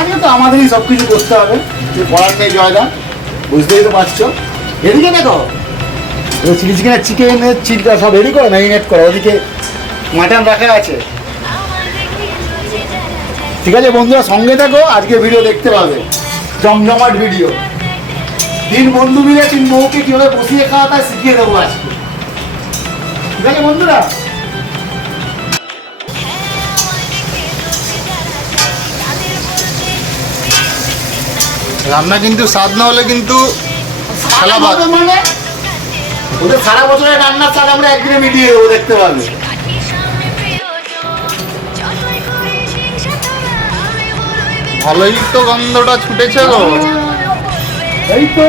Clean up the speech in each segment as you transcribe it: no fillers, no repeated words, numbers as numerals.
আগে তো আমাদেরই সব কিছু করতে হবে, যে করার নেই জয়দা, বুঝতেই তো পারছো। এদিকে দেখো চিলি চিকেনের চিলটা সব রেডি করো, ম্যারিনেট করো, ওদিকে মাটন রাখা আছে। ঠিক আছে বন্ধুরা, সঙ্গে থাকো, আজকে ভিডিও দেখতে পাবে, জমজমাট ভিডিও। 3 বন্ধু মিলে 3 বউকে কীভাবে বসিয়ে খাওয়াতে শিখিয়ে দেবো আজকে। ঠিক আছে বন্ধুরা, রান্না কিন্তু স্বাদ না হলে কিন্তু খেলা বাদ। মানে ওদের সারা বছরের রান্নার স্বাদ আমরা একদিনে মিটিয়ে দেবো, দেখতে পাবে। ভালোই তো গন্ধটা ছুটেছে গো। এই তো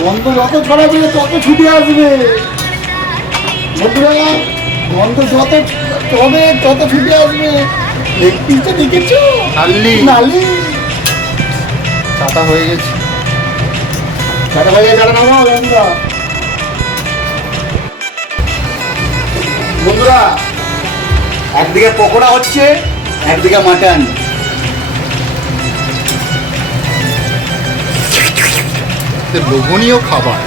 গন্ধ যত ছড়াবে তত ছুটে আসবে বন্ধুরা, গন্ধ যত হবে তত ছুটে আসবে। দেখতে দেখেছো নাল্লি নালি চাটা হয়ে গেছে। চাটা হয়ে গেছে, নামাও বন্ধুরা। বন্ধুরা একদিকে পকোড়া হচ্ছে, একদিকে মাটন। লোভনীয় খাবার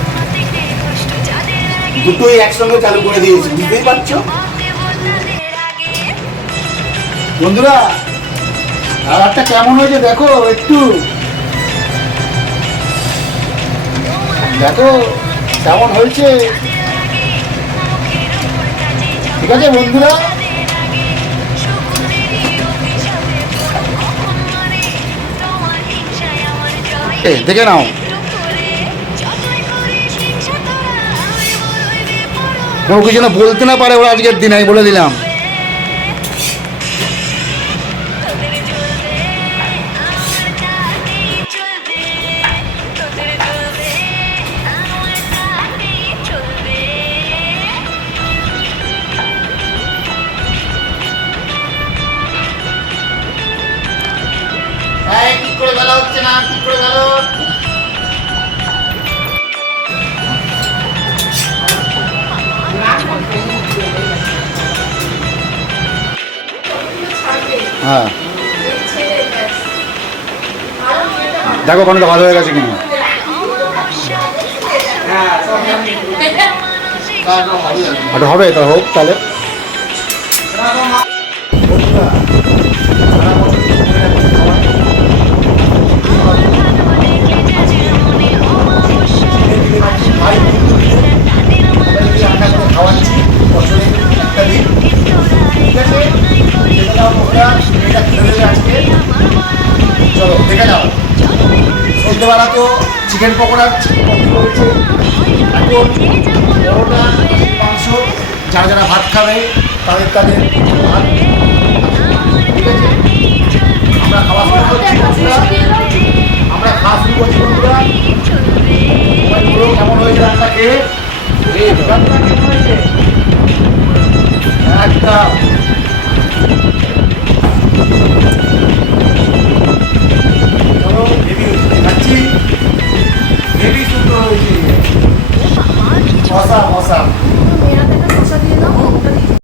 দুটোই একসঙ্গে চালু করে দিয়েছি, বুঝতেই পারছো বন্ধুরা। খাবারটা কেমন হয়েছে দেখো, একটু দেখো কেমন হয়েছে। ঠিক আছে বন্ধুরা, দেখে নাও। কোনো কিছু যেন বলতে না পারে ওরা আজকের দিন, আমি বলে দিলাম। ঠিক করে বেলা হচ্ছে না, ঠিক করে গেল। হ্যাঁ দেখো কোনটা ভালো হয়ে গেছে কিনা। ওটা হবে, তা হোক তাহলে। খাওয়াচ্ছি বছরে একটা দিন, ঠিক আছে? আজকে চলো দেখে যাও। সন্ধ্যেবেলা তো চিকেন পকোড়া হয়েছে, এখন পরোটা মাংস, যারা যারা ভাত খাবে তাদের তাদের ভাত। ঠিক আছে, আমরা খাওয়া শুরু করছি বন্ধুরা, আমরা খাওয়া শুরু করছি বন্ধুরা। কেমন হয়েছে রান্না খেয়ে? রান্না কেমন হয়েছে? একদম